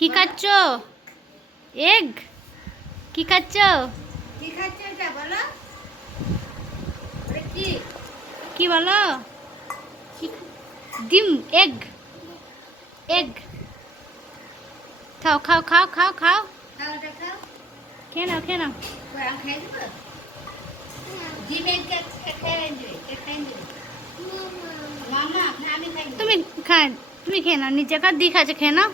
কি খাচ্ছ? এগ? কি খাচ্ছ? কি খাচ্ছ এটা বলো? কি? বলো? ডিম এগ। এগ। খাও খাও খাও খাও খাও। খেয়ে নাও খেয়ে নাও। তুমি খান তুমি খেয়ে নাও নিজে কার দিক আছে খেয়ে নাও।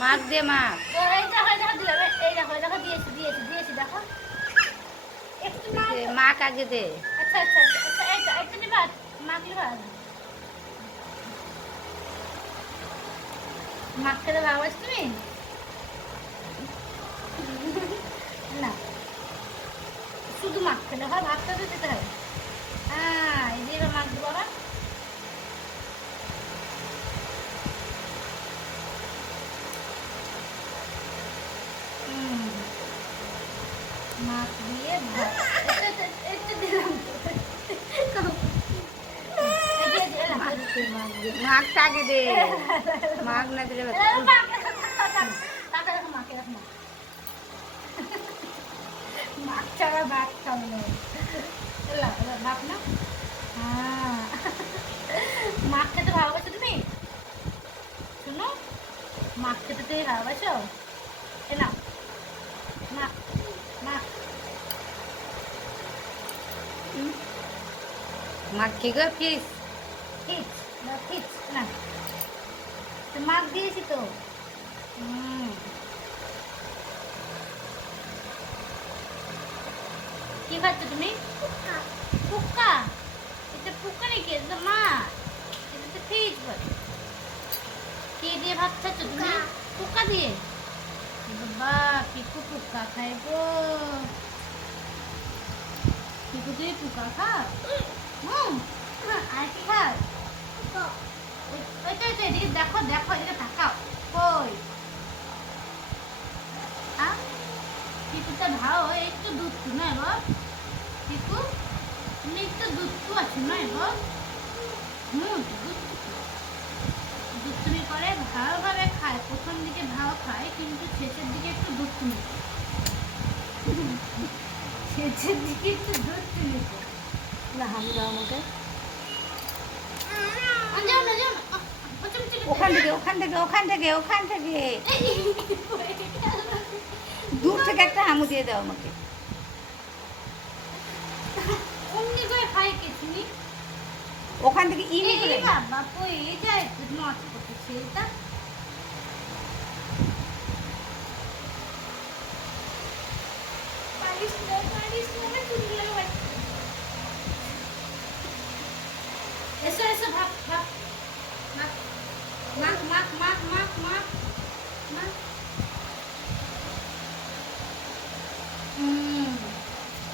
মাক দে মাছ। মাক আগে দে। আচ্ছা আচ্ছা আচ্ছা, আচ্ছা এটা এটা নিবা তুমি? না। শুধু মাখতে দেবে, হয় ভাতটা তো দিতে হবে। হ্যাঁ এই যে এবার মাখ দেবো আবার। মাছ দিয়ে ভাত। একটু দিলাম মাছটা আগে দে। মাছ না দিলে ছাড়া ভাত খাব না। না? হ্যাঁ। মাছ খেতে ভালোবাসো তুমি? শুনো? মাছ খেতে তুমি ভালোবাসো? এ না মা মা মাছ কি গো ফিস খিচ না খিচ না তো মাছ দিয়েছি তো হুম কি খাচ্ছ তুমি পুক্কা এটা পুক্কা নাকি এটা তো মাছ এটা তো ফিচ বলে কি দিয়ে ভাত খাচ্ছ তুমি পুক্কা দিয়ে বাবা পিকু পিকু তুই পুক্কা খা হুম আর কি খাস ওই- ওইটা ওইটা এদিকে দেখো দেখো, এদিকে তাকাও। কই? পিকুটা ভাও একটু দুধ না এবার পিকু তুমি একটু দুধ তু আছে না এবার দুধ তুমি করে ভালোভাবে খায় প্রথম দিকে ভালো খায় কিন্তু শেষের দিকে একটু দুধ তুমি শেষের দিকে একটু দুধ তুমি না হাম দাও আমাকে। ওখান থেকে ওখান থেকে ওখান থেকে ওখান থেকে দূর থেকে একটা হামু দিয়ে দাও আমাকে। অমনি করে খাই ওখান থেকে ইমি করে এই বাবা কই? যায় নট করতেছে এটা পারিস না পারিস না না চুরি লাগবে এসো এসো ভাগ ভাগ মাখ মাখ মাখ মাখ মাখ মাখ মাখ হুম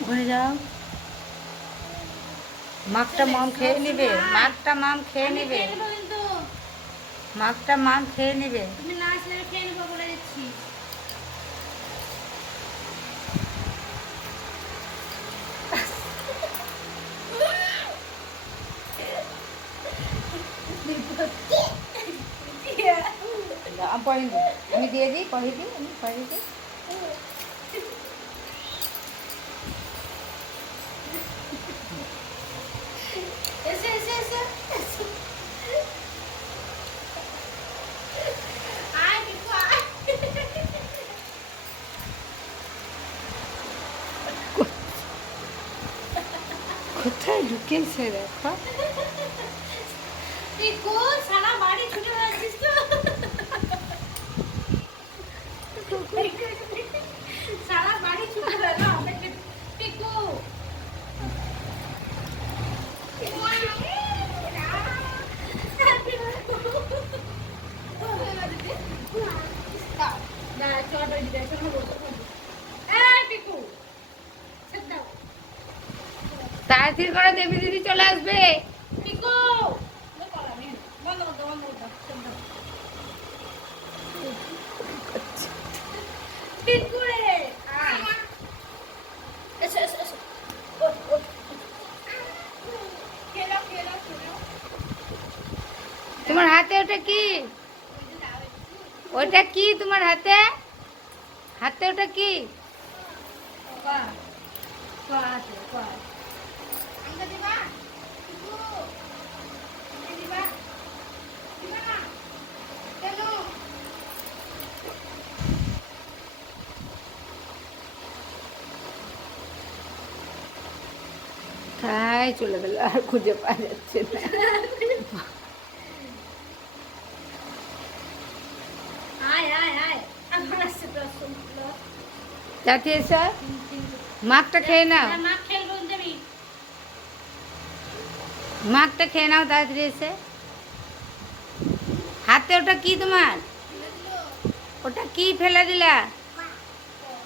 ওখানে যাও। মাছটা মাম খেয়ে নিবে। মাছটা মাম খেয়ে নিবে। মাছটা মাম খেয়ে নিবে। তুমি না আসলে আমি খেয়ে নেব বলে দিচ্ছি। আমি দিয়ে দিই পরে দিই আমি পরে দিই এসে এসে এসে এসে। আয় বিপু আয় কোথায় ঢুকেছে দেখো বিপু সারা বাড়ি ছুটে বেড়াচ্ছিস তো? সারা বাড়ি ছুটে বেড়ালো আমাকে। পিকু চট ওই দিকে শোনো বলতে পিকু ছেদ দাও তাড়াতাড়ি করে দেবী দিদি চলে আসবে। তোমার হাতে ওটা কি? ওটা কি তোমার হাতে? হাতে ওটা কি? তাই চলে গেল আর খুঁজে পাওয়া যাচ্ছে না। যাতে এসে মাকটা খেয়ে নাও। মাকটা খেয়ে নাও তাড়াতাড়ি এসে। হাতে ওটা কি তোমার? ওটা কি ফেলে দিলা?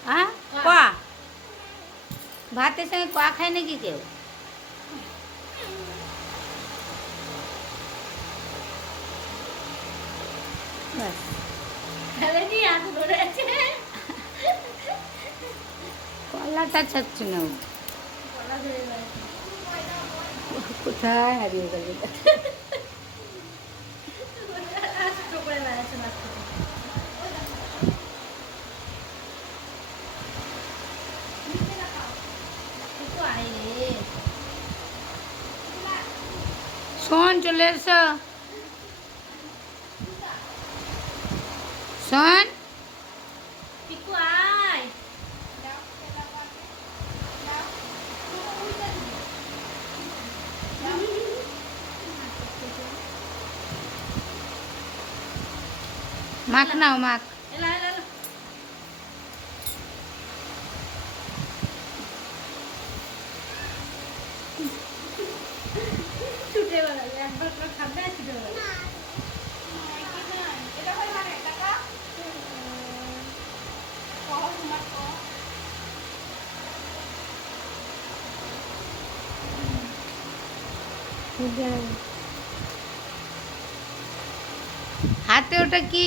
হ্যাঁ? কয়া ভাতের সঙ্গে কয়া খায় নাকি কেউ? কলাটা ছাড়ছে না কোথায় হারিয়ে গেল শোন চলে এসো। শোন পিকু আয় মাখ নাও মাখ এলা এলা এলা ছুটে বেড়াবে একবার করে খাবে আর ছুটে বেড়াবে হাতে ওটা কি?